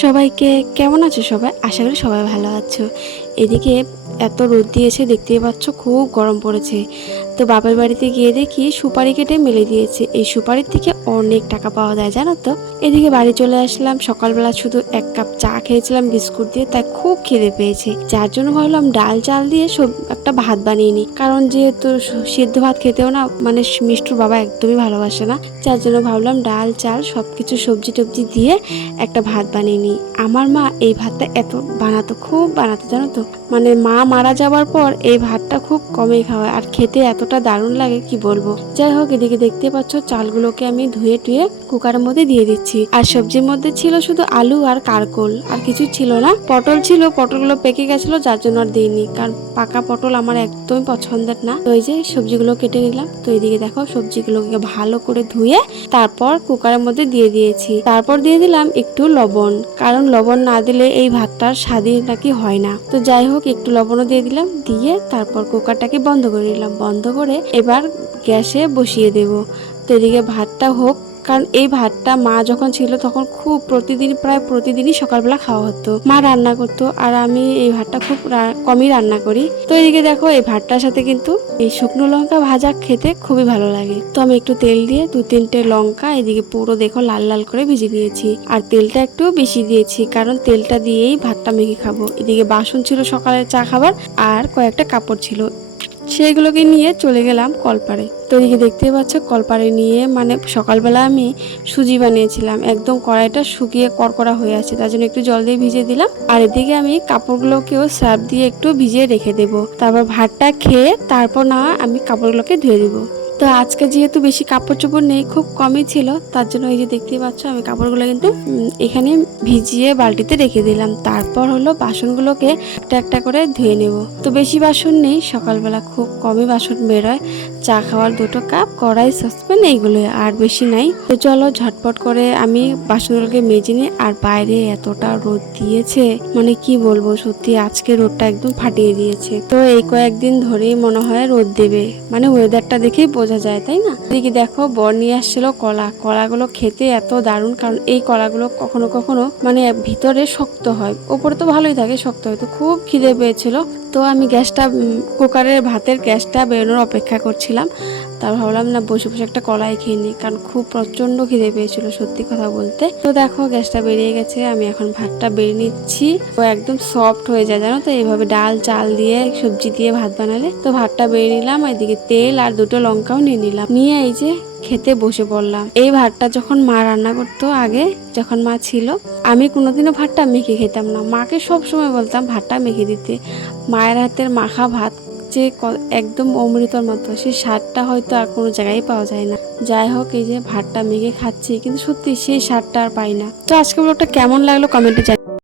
সবাইকে কেমন আছো সবাই? আশা করি সবাই ভালো আছো। এদিকে এত রোদ দিয়েছে, দেখতেই পাচ্ছ খুব গরম পড়েছে। তো বাপের বাড়িতে গিয়ে দেখি সুপারি কেটে মেলে দিয়েছে। এই সুপারির থেকে অনেক টাকা পাওয়া যায়, জানো তো? এদিকে বাড়ি চলে আসলাম, সকালবেলা শুধু এক কাপ চা খেয়েছিলাম বিস্কুট দিয়ে, তাই খুব খিদে পেয়েছে। যার জন্য ভাবলাম ডাল চাল দিয়ে সব একটা ভাত বানিয়ে নিই। কারণ যেহেতু সিদ্ধ ভাত খেতেও না মানে মিষ্টুর বাবা একদমই ভালোবাসে না। যার জন্য ভাবলাম ডাল চাল সব কিছু সবজি টবজি দিয়ে একটা ভাত বানিয়ে নিই। আমার মা এই ভাতটা এত বানাতো, খুব বানাতো, জানো তো? মানে মা মারা যাওয়ার পর এই ভাতটা খুব কমই খাওয়া আর খেতে এতটা দারুণ লাগে, কি বলব? যাই হোক, এদিকে দেখতে পাচ্ছ, চালগুলোকে আমি ধুয়ে টুয়ে কুকারের মধ্যে দিয়ে দিচ্ছি। আর সবজির মধ্যে ছিল শুধু আলু আর কারকোল, আর কিছু ছিল না। পটল ছিল, পটলগুলো পেকে গেছিল, যার জন্য আর দিইনি। কারণ পাকা পটল আমার একদমই পছন্দের না। তো এই যে সবজিগুলো কেটে নিলাম। তো এদিকে দেখো, সবজিগুলোকে ভালো করে ধুয়ে তারপর কুকারের মধ্যে দিয়ে দিয়েছি। তারপর দিয়ে দিলাম একটু লবণ। কারণ লবণ না দিলে এই ভাতটার স্বাদই নাকি হয় না। তো যাই হোক, একটু লবণও দিয়ে দিলাম, দিয়ে তারপর কুকারটাকে বন্ধ করে নিলাম। বন্ধ করে এবার গ্যাসে বসিয়ে দেব। তো এদিকে ভাতটা হোক কারণ এই ভাতটা মা যখন ছিল তখন খুব প্রতিদিন প্রায় প্রতিদিনই সকালবেলা খাওয়া হতো। মা রান্না করতো আর আমি এই ভাতটা খুব কমই রান্না করি। তো এদিকে দেখো এই ভাতটার সাথে কিন্তু এই শুকনো লঙ্কা ভাজা খেতে খুবই ভালো লাগে। তো আমি একটু তেল দিয়ে দু তিনটে লঙ্কা এদিকে পুরো দেখো লাল লাল করে ভেজে নিয়েছি। আর তেলটা একটু বেশি দিয়েছি কারণ তেলটা দিয়েই ভাতটা মেখে খাব। এদিকে বাসন ছিল সকালের চা খাবার আর কয়েকটা কাপড় ছিল। সেইগুলোকে নিয়ে চলে গেলাম কলপাড়ে। তো এদিকে দেখতে পাচ্ছ, কলপাড়ে নিয়ে মানে সকালবেলা আমি সুজি বানিয়েছিলাম। একদম কড়াইটা শুকিয়ে কড়কড়া হয়ে আছে, তার জন্য একটু জল দিয়ে ভিজিয়ে দিলাম। আর এদিকে আমি কাপড়গুলোকেও সার্ফ দিয়ে একটু ভিজিয়ে রেখে দেব। তারপর ভাতটা খেয়ে তারপর না আমি কাপড়গুলোকে ধুয়ে দেবো। তো আজকে যেহেতু বেশি কাপড় চোপড় নেই, খুব কমই ছিল, তার জন্য এই যে দেখতেই পাচ্ছ আমি কাপড়গুলো কিন্তু এখানে ভিজিয়ে বালতিতে রেখে দিলাম। তারপর হলো বাসনগুলোকে একটা একটা করে ধুয়ে নেব। তো বেশি বাসন নেই, সকালবেলা খুব কমই বাসন বেরোয়। চা খাওয়ার দুটো কাপ, কড়াই, সসপ্যান এইগুলো আর বেশি নাই। তো চলো ঝটপট করে আমি বাসনগুলোকে মেজে নিই, আর বাইরে এতটা রোদ দিয়েছে মানে কি বলব, সত্যি আজকে রোদটা একদম ফাটিয়ে দিয়েছে। তো এই কয়েকদিন ধরেই মনে হয় রোদ দেবে মানে ওয়েদারটা দেখেই যায়, তাই না? এদিকে দেখো, বর নিয়ে আসছিল কলা। কলাগুলো খেতে এত দারুণ, কারণ এই কলাগুলো কখনো কখনো মানে ভিতরে শক্ত হয়। ওপরে তো ভালোই থাকে, শক্ত হয়। তো খুব খিদে পেয়েছিল। তো আমি গ্যাসটা কুকারের ভাতের গ্যাসটা বেরোনোর অপেক্ষা করছিলাম। তারপর ভাবলাম না বসে বসে একটা কলাই খেয়ে নিই, কারণ খুব প্রচণ্ড খিদে পেয়েছিল সত্যি কথা বলতে। তো দেখো, গ্যাসটা বেরিয়ে গেছে, আমি এখন ভাতটা বেরিয়ে নিচ্ছি। ও একদম সফট হয়ে যায়, জানো তো? এইভাবে ডাল, চাল দিয়ে, সবজি দিয়ে ভাত বানালে। তো ভাতটা বেরিয়ে নিলাম, এদিকে তেল আর দুটো লঙ্কাও নিয়ে নিলাম। নিয়ে এই যে খেতে বসে পড়লাম। এই ভাতটা যখন মা রান্না করতো আগে, যখন মা ছিল, আমি কোনোদিনও ভাতটা মেখে খেতাম না। মাকে সব সময় বলতাম, ভাতটা মেখে দিতে। মায়ের হাতের মাখা ভাত যে একদম অমৃতর মতো। সেই সারটা হয়তো আর কোনো জায়গায় পাওয়া যায় না। যাই হোক, এই যে ভাতটা মেঘে খাচ্ছি, কিন্তু সত্যি সেই সারটা আর পাই না। তো আজকে ব্লগটা কেমন লাগল? কমেন্টে